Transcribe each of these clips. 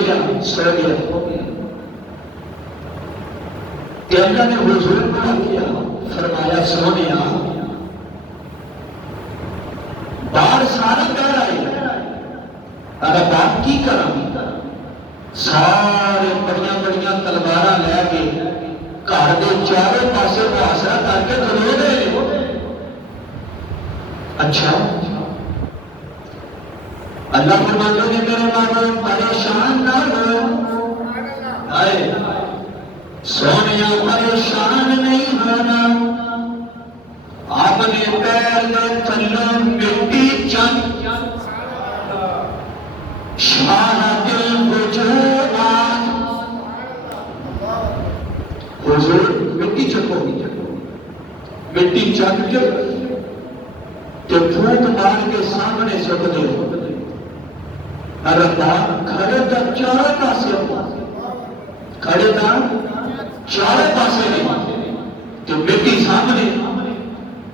لیٹیا سو گیا کہ اللہ نے حضور کو کیا فرمایا سونیا باہر سارا کہہ رہے اگر بات کی کرم سارے بڑیاں بڑیاں تلوارہ لے کے گھر کے چاروں پاسے محاصرہ کر کے کھلو گئے اچھا اللہ فرماتے ہیں میرے مانو پریشان نہ ہو آئے سونیا پریشان نہیں ہونا اپنے پیر میں تھلوں مٹی چند شاہد الوجوہات حضور مٹی چکو مٹی چک کے پھوٹ مار کے سامنے چک دے ربا کھڑے دا چاروں پاسے کھڑے دا چاروں پاسے نہیں تو مٹی سامنے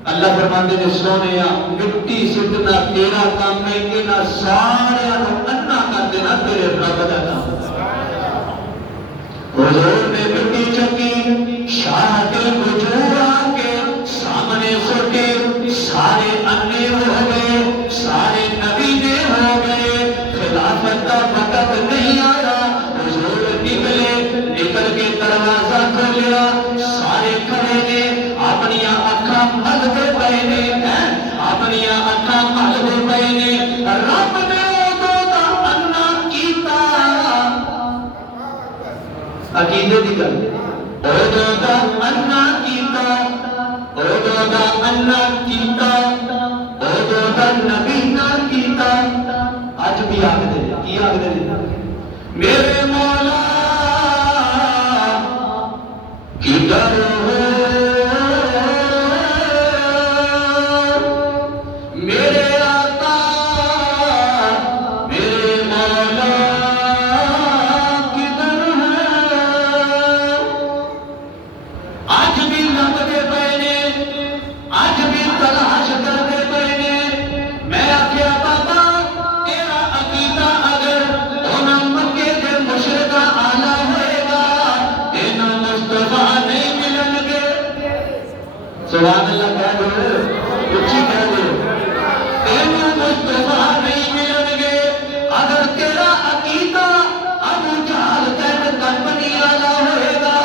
اللہ فرماتے نے سونیا مٹی سٹنا تیرا کام نہیں کہ نہ سارے انا کر دینا تیرے رب دا کام حضور نے مٹی چکی شاہ کے وجوہ کے سامنے سٹے سارے انے ہو گئے سارے نبی نے ہو گئے خلافت کا وقت نہیں آیا حضور نکلے نکل کے دروازہ کھولیا سارے کھڑے نے اپنی آنکھاں ملتے پہنے اپنی آنکھاں ملتے پہنے رب نے ادو دا انا کیتا عقیدے دی گل ادو دا انا کیتا ادو دا انا کیتا ادو دا نبی نہ کیتا اج بھی آگ دے کی آگ دے میرے مولا کدھر ہو میرے آقا میرے مولا کدھر ہے آج بھی لبتے پہنے آج بھی تلاش کرتے پہنے میں آخیا بابا تیرا عقیدہ اگر انہوں مکے کے مشرقہ آلہ ہوئے گا انہوں مصطفیٰ نہیں ملن گے سبحان اللہ کہہ دو اچھی کہہ دو انہوں مصطفیٰ نہیں ملن گے اگر تیرا عقیدہ ابو جہل تیرے کمپنی آلہ ہوئے گا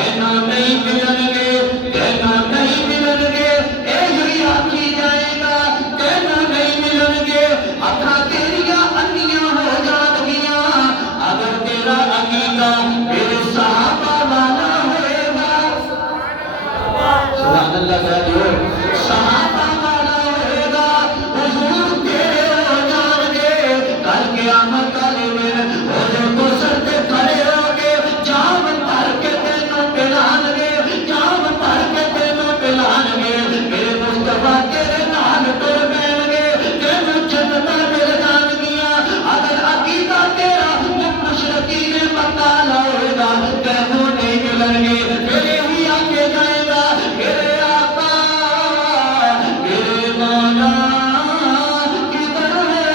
انہوں نہیں ملن گے انہوں نہیں ملن گے ایہی آکھی جائے گا انہوں نہیں ملن گے اکھا تیریاں انیاں ہو جان گیاں اگر تیرا عقیدہ میرے صحابہ والا ہوئے گا سبحان اللہ کہہ دیو صحابہ والا ہوئے گا حضور تیرے ہو جان گے کل قیامت والے دن حضور کو سر پہ کھڑے ہو گے جام بھر کے تینوں پلان گے جام بھر کے تینوں پلان گے میرے مصطفیٰ تیرے نال ٹر پین گے تینوں جنتاں مل جان گیاں اگر عقیدہ تیرا مشرقین مکہ لا ہوئے گا تینوں نہیں ملن گے میرے ہی آگے جائے گا میرے آقا میرے مولا کدھر ہے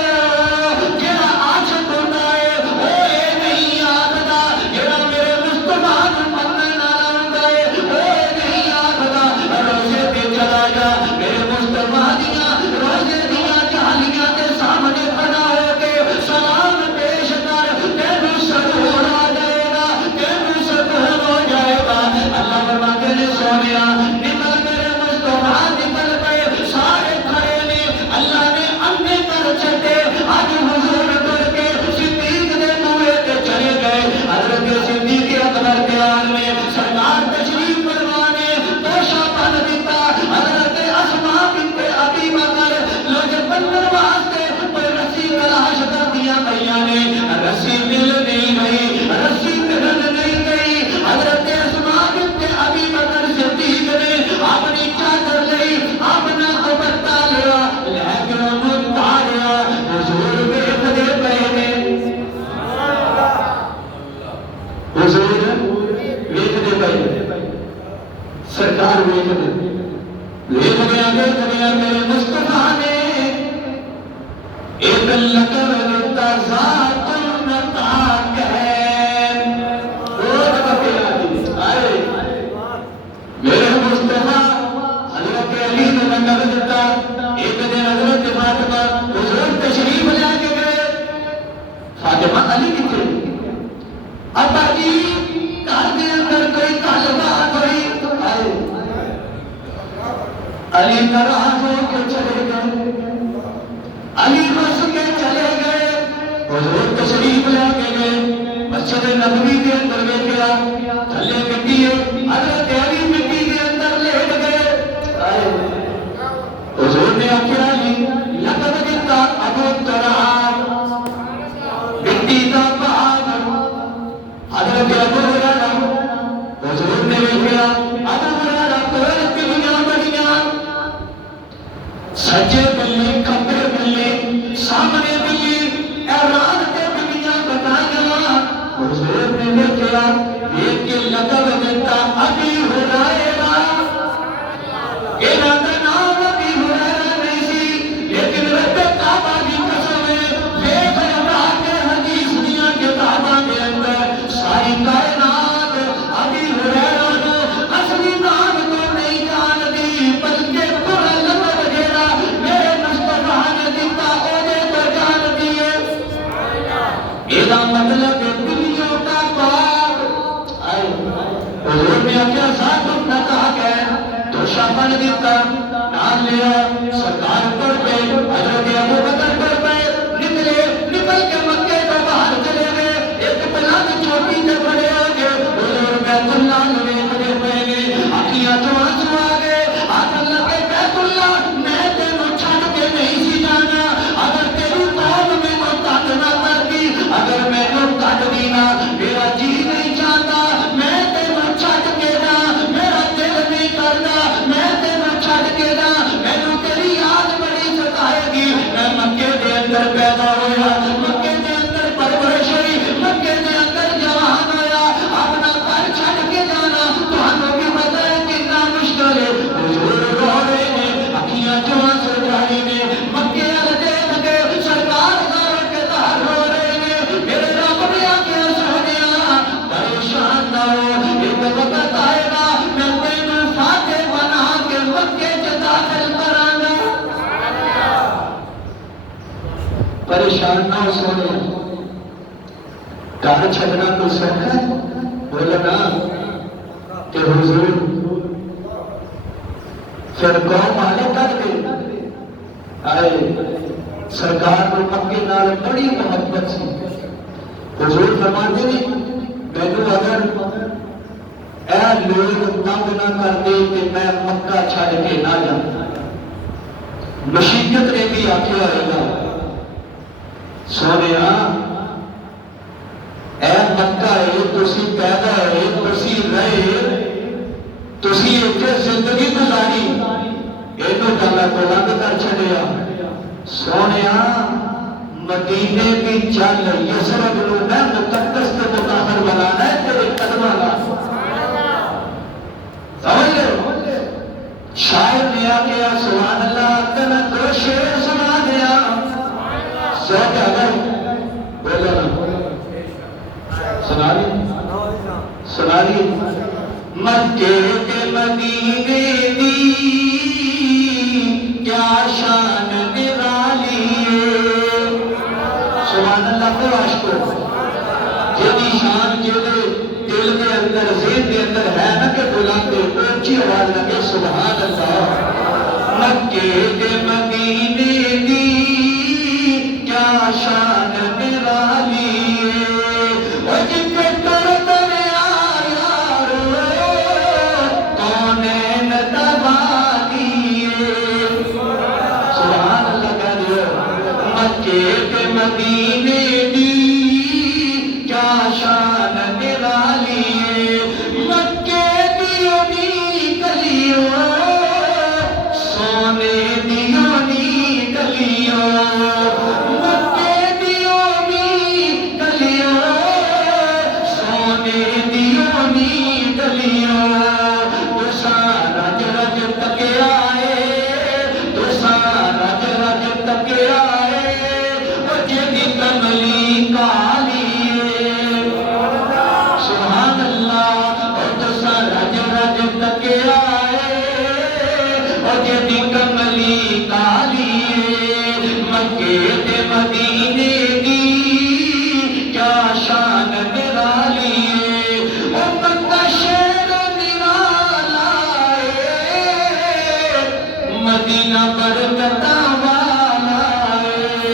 جڑا عاشق ہوندا ہے وہ اے نہیں آکھدا جڑا میرے مصطفیٰ نوں منن والا ہوندا ہے وہ اے نہیں آکھدا روزے تے چلا جا میرے مصطفیٰ دیاں روزے دیاں جھالیاں دے سامنے کھڑا ہو کے سلام پیش کر تینوں سرور آ جائے گا تینوں سکون ہو جائے گا اللہ فرماتے نے سونیا نکل میرے مصطفیٰ نکل پئے سارے کھڑے نے اللہ نے انے کر چھٹے اج حضور کر کے صدیق دے کنویں تے چلے گئے حضرت صدیق اکبر کے آل میں سرکار تشریف فرمانے توشہ بن دیتا حضرت اسماء بنت ابی بکر لوگ بننے واسطے کوئی رسی تلاش کر دیا بھیا نے رسی مل نہیں رہی رسی ملن نہیں گئی حضرت اسماء بنت ابی بکر صدیق نے اپنی چادر لئی اپنا دوپٹہ لیا لے کے انہوں اتاریا حضور ویکھدے پئے نے حضور ویکھدے پئے سرکار ویکھدے ویکھدے میرے مصطفیٰ نے ایک لکر ذات النطاق ابا جی گھر کے اندر کوئی گل بات ہوئی تو علی ناراض ہو کے چلے گئے، علی رس کے چلے گئے، حضور تشریف لے کے گئے، مسجد نبوی کے اندر لے گیا، تھلے مٹی ہے، حضرت علی مٹی کے اندر لیٹ گئے۔ حضور نے آخیا علی لقد جئت ابو تراب مٹی کا بہادر، حضرت ابو ہریرہ حضور نے دیکھا ابو ہریرہ کول پلیاں بڑیاں، سجے بلی کھبے بلی سامنے بلی اعلان کے بلیاں بتائیاں۔ حضور نے دیکھا ایک کے لقب دیتا ابی ہریرہ، انہاں دا نام ابی ہریرہ نہیں سی، لیکن رب کعبہ دی قسم ہے دیکھ اللہ کے حدیث دیاں کتاباں دے اندر ساری کائنات ابی ہریرہ نو اصلی نام تو نہیں جانتی، بلکہ پورا لقب جیڑا میرے مصطفیٰ نے دیتا اوہدے تو جانتی ہے۔ ایدہ مطلب بلیوں کا باپ۔ حضور نے آخیا ساتھ اپنا کہا گئے تو شاپن دیتا نام لیا، سرکار پر پہ حضرت ابو بکر پر پہ نکلے، نکل کے مکے تو باہر چلے گئے، ایک بلند چوٹی تے کھڑے ہو گئے، حضور بیت اللہ لوے کھڑے ہوئے گئے، آنکھیاں تو آنسو آ گئے، آخر لگے بیت اللہ میں تینوں چھڑ کے نہیں سی جانا، اگر تیری قوم میں نو تک نہ کرتی، اگر میں نو کٹ دینا میرا جی نہیں چاہتا، میں تینوں چھڑ کے جا، میرا دل نہیں کرنا میں تینوں چھڑ کے جا، میں نو تیری یاد بڑی ستائے گی۔ میں مکے دے اندر پیدا ہویا، مکے دے اندر پرورش ہوئی، مکے دے اندر جوان ہویا، اپنا گھر چھڑ کے جانا تہانوں بھی پتہ ہے کتنا مشکل ہے۔ حضور رو رہے ہیں، اکھیاں چوں آنسو جاری نے، مکے والے دیکھ کے سرکار غار کے تحت رو رہے ہیں۔ میرے رب نے آخیا سونیا پریشان نہ ہو، ایک وقت آئے گا میں تینوں فاتح بنا کے مکے چ داخل کراں گا۔ پریشان نہ ہو سونے، گھر چھڈنا کوئی سوکھا ہے؟ بولو نا کہ حضور پھر قوم والے کر کے آئے، سرکار کو مکے نال بڑی محبت سی۔ حضور فرماتے ہیں مینوں اگر اے لوگ تنگ نہ کر دے کہ میں مکہ چھڈ کے نہ جاؤں، مشیت نے بھی آخیا ہوئے گا سونیا اے مکہ ہے تسی پیدا ہے تسی رہے تسی اتنے زندگی گزاری، اینو تو میں بلند کر چھڈیا۔ سونیا مدینے کی چل یسرب نو میں مقدس تے مطہر بنانا ہے تیرے قدماں نال۔ سمجھ لو شاعر نے آخیا سبحان اللہ تے میں دو شعر سنا دیا، سوچ اگر بولو نا سنا لی سنا لی۔ مکے کے مدینے دی کیا شان نرالی ہے، سبحان اللہ کو عاشقو جیدی شان جیدے دل کے اندر ذہن کے اندر ہے نا کہ بلاتے اونچی آواز لگے سبحان اللہ۔ مکے کے مدینے دی کیا شان نرالی ہے، وہ جتے کرد میں آیا رو کونین دبالی ہے، سبحان اللہ کہہ دیو۔ مکے کے مدینے دی کیا شان نرالی ہے، مکے دیو نی گلیوں سونے دیو نی گلیوں، مکے دیو نی گلیوں سونے دیو نی گلیوں، تساں رج رج تکے آئے تساں رج رج تکے آئے، وہ جیدی کملی کالی ہے، شان نرالی ہے، امت کا شیر نرالا ہے، مدینہ برکتہ والا ہے۔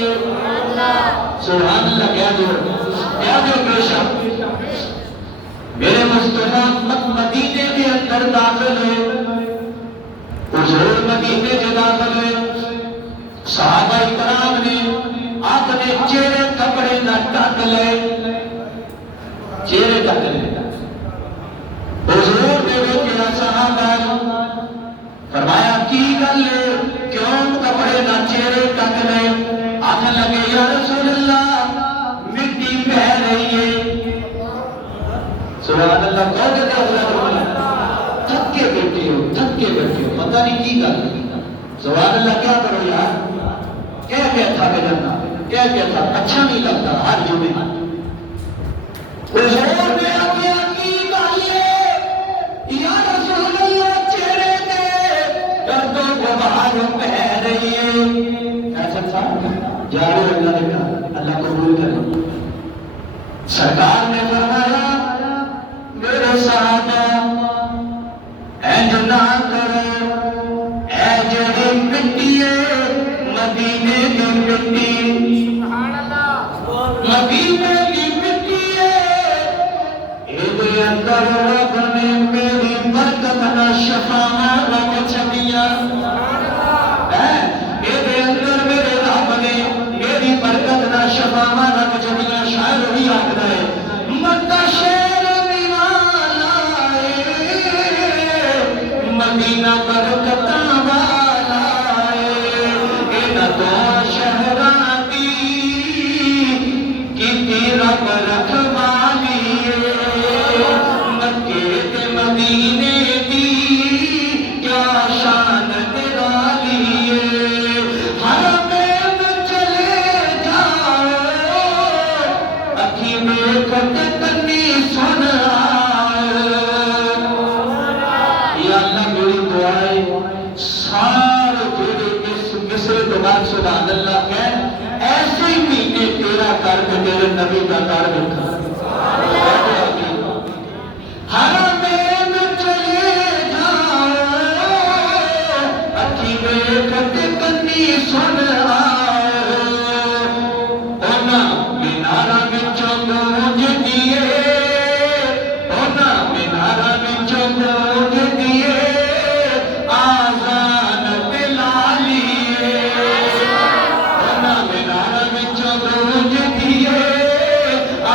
سبحان اللہ، کیا جو بے شک میرے مصطفیٰ مدینے کے اندر داخل ہے، حضور مدینے کے داخل ہے، صحابہ کرام نے اپنے چہرے کپڑے نہ ڈھک لے، چہرے ڈھک لے۔ حضور نے دیکھا صحابہ، فرمایا کی گل ہے، کیوں کپڑے نہ چہرے ڈھک لے؟ آنے لگے یا رسول اللہ مٹی بہ رہی ہے۔ سبحان اللہ، کہو کہ تھک کے بیٹھے ہو، تھک کے بیٹھے ہو، پتہ نہیں کی گل۔ سبحان اللہ، کیا کرو یار، کیا تھا بجنا، کیا تھا، اچھا نہیں لگتا ہر جمعے۔ حضور نے آگیا کی گل ہے، یا رسول اللہ چہرے دے درد و غبار بہ رہی ہے۔ ایسا تھا جارو اللہ نے کہا، اللہ قبول کرے۔ سرکار نے فرمایا میرے صحابہ اینج نہ کرو، اے جڑی مٹی ہے مدینے کی مٹی، مدینے کی مٹی ہے، اے اندر رب نے میری برکت نہ شفاعاں رکھ چھڑیاں، اے اندر میرے رب نے میری برکت نہ شفاعاں رکھ چھڑیاں۔ شاعر وہی آکھدا ہے مکہ شہر نرالا ہے، مدینہ برکتہ والا ہے، ان دو شہراں دی کیتی رب رکھوالی ہے، مکے تے مدینے دی کیا شان نرالی ہے۔ حرمین چلے جاؤ اکھی دیکھت کنی سن آئے۔ یا اللہ میری دعائے سارے جڑے اس مصر کے بعد سبحان اللہ کہیں ایسے ہی مہینے تیرا کر کے تیرے نبی کا کر دکھا۔ حرمین چلے جاؤ اکھی دیکھت کنی سن آئے، اونا مینارہ وچوں گونج دیے، اونا مینارہ وچوں گونج دیے، آذان بلالی ہے، اونا مینارہ وچوں گونج دیے،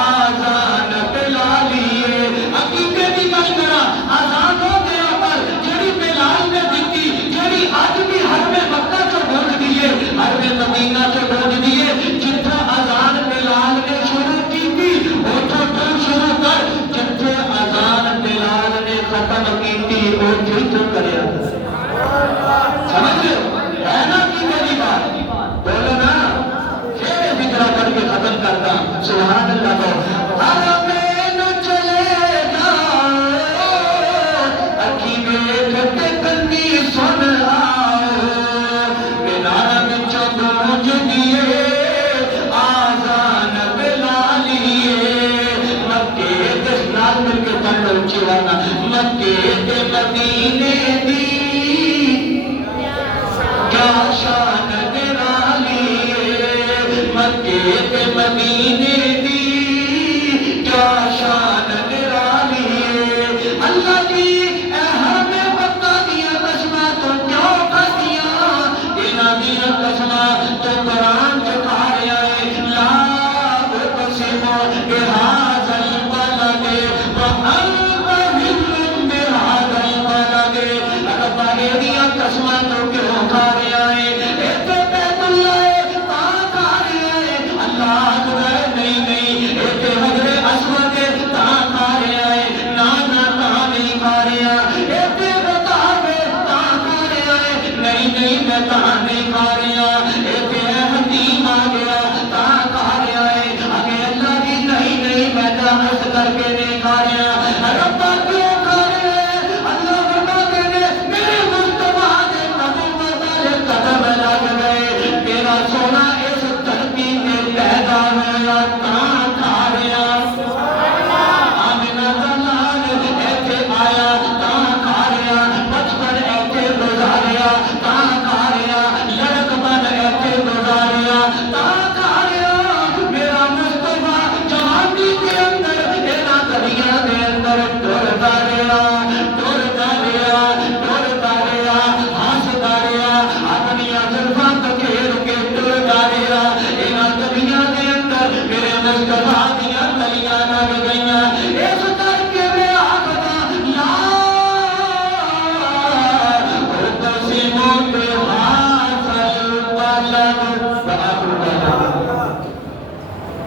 آذان بلالی ہے۔ عقیدے دی گل کرا، آزان ہو گیا پر جڑی بلال نے دیتی، جڑی آج بھی حرم مکہ چو گونج دیے، حرم مدینہ چو گونج دیے، جتھا آزان بلال نے شروع کی تھی اوتھوں تو شروع کر، جتھے آزان بلال نے ختم کی تھی اوتھے تو کریا۔ سمجھ رہے ہو؟ ہے نا کی میری بات؟ بولو نا، پھر ذکر کر کے ختم کرتا۔ سبحان اللہ کو حرمین چلے جاؤ اکھی دیکھت کنی سن آؤ، مینارہ وچوں گونج دیے، آذان بلالی ہے، مکے تے نال مل کے پڑھ لو اونچی آواز نال، مکے تے مدینے دی کیا شان نرالی ہے، مکے تے مدینے دی کیا شان نرالی ہے۔ اللہ جی اے حرم مکہ دیاں قسماں تو کیوں کھدیاں، انہاں دیاں قسماں تو قرآن چکھا رہا ہے، لا اقسم بہذا البلد وانت حل بہذا البلد، رب دیاں قسماں تو کیوں کھا رہا ہے، ایتھے بیت اللہ ہے تاں کھا رہا ہے، اللہ اکبر نہیں نہیں، ایتھے حجر اسود ہے تاں کھا رہا ہے، نا نا تاں نہیں کھا رہا، ایتھے رکاب ہے تاں کھا رہا ہے، نہیں نہیں میں تاں نہیں کھا رہا، ایتھے حتیم آ گیا تاں کھا رہا ہے، اگے اللہ کی نہیں نہیں میں تاں ہنس کر کے نہیں کھا رہا۔